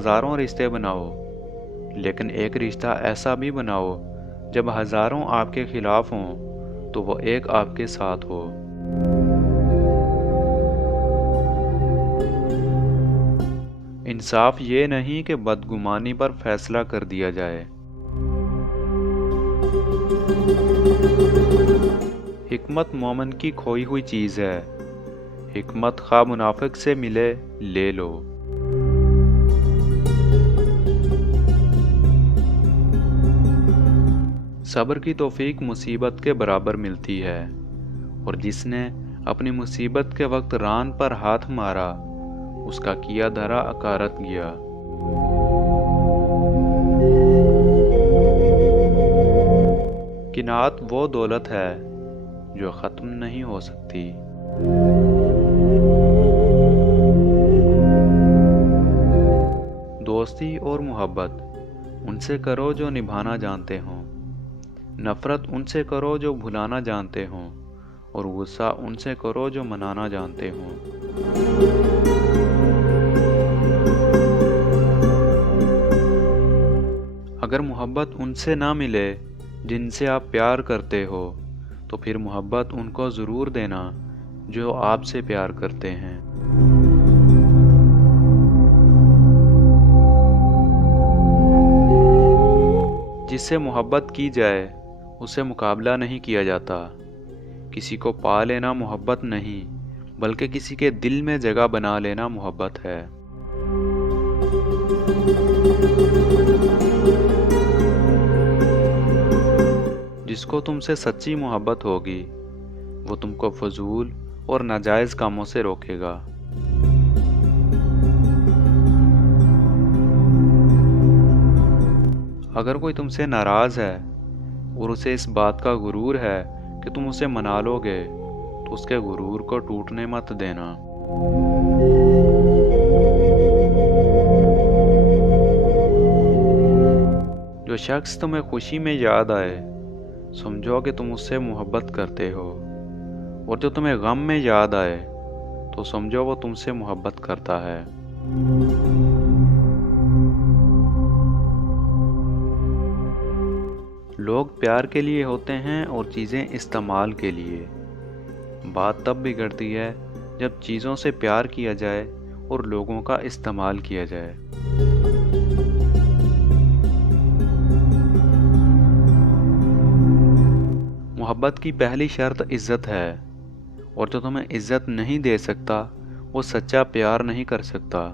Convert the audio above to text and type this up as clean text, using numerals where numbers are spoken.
हज़ारों रिश्ते बनाओ, लेकिन एक रिश्ता ऐसा भी बनाओ जब हज़ारों आपके खिलाफ हों तो वो एक आपके साथ हो। इंसाफ ये नहीं कि बदगुमानी पर फैसला कर दिया जाए। हिकमत मोमिन की खोई हुई चीज़ है। हिकमत खा मुनाफिक से मिले, ले लो। सब्र की तौफीक मुसीबत के बराबर मिलती है, और जिसने अपनी मुसीबत के वक्त रान पर हाथ मारा, उसका किया धरा अकारत गया। किनात वो दौलत है जो ख़त्म नहीं हो सकती। दोस्ती और मोहब्बत उनसे करो जो निभाना जानते हों। नफ़रत उनसे करो जो भुलाना जानते हों, और गुस्सा उनसे करो जो मनाना जानते हों। अगर मोहब्बत उनसे ना मिले जिनसे आप प्यार करते हो, तो फिर मोहब्बत उनको ज़रूर देना जो आपसे प्यार करते हैं। जिससे मोहब्बत की जाए उससे मुकाबला नहीं किया जाता। किसी को पा लेना मोहब्बत नहीं, बल्कि किसी के दिल में जगह बना लेना मोहब्बत है। जिसको तुमसे सच्ची मोहब्बत होगी, वो तुमको फजूल और नाजायज़ कामों से रोकेगा। अगर कोई तुमसे नाराज़ है और उसे इस बात का गुरूर है कि तुम उसे मना लोगे, तो उसके गुरूर को टूटने मत देना। जो शख्स तुम्हें खुशी में याद आए, समझो कि तुम उससे मोहब्बत करते हो, और जो तुम्हें गम में याद आए, तो समझो वो तुमसे मोहब्बत करता है। लोग प्यार के लिए होते हैं और चीज़ें इस्तेमाल के लिए। बात तब बिगड़ती है जब चीज़ों से प्यार किया जाए और लोगों का इस्तेमाल किया जाए। मोहब्बत की पहली शर्त इज़्ज़त है, और जो तुम्हें इज़्ज़त नहीं दे सकता, वो सच्चा प्यार नहीं कर सकता।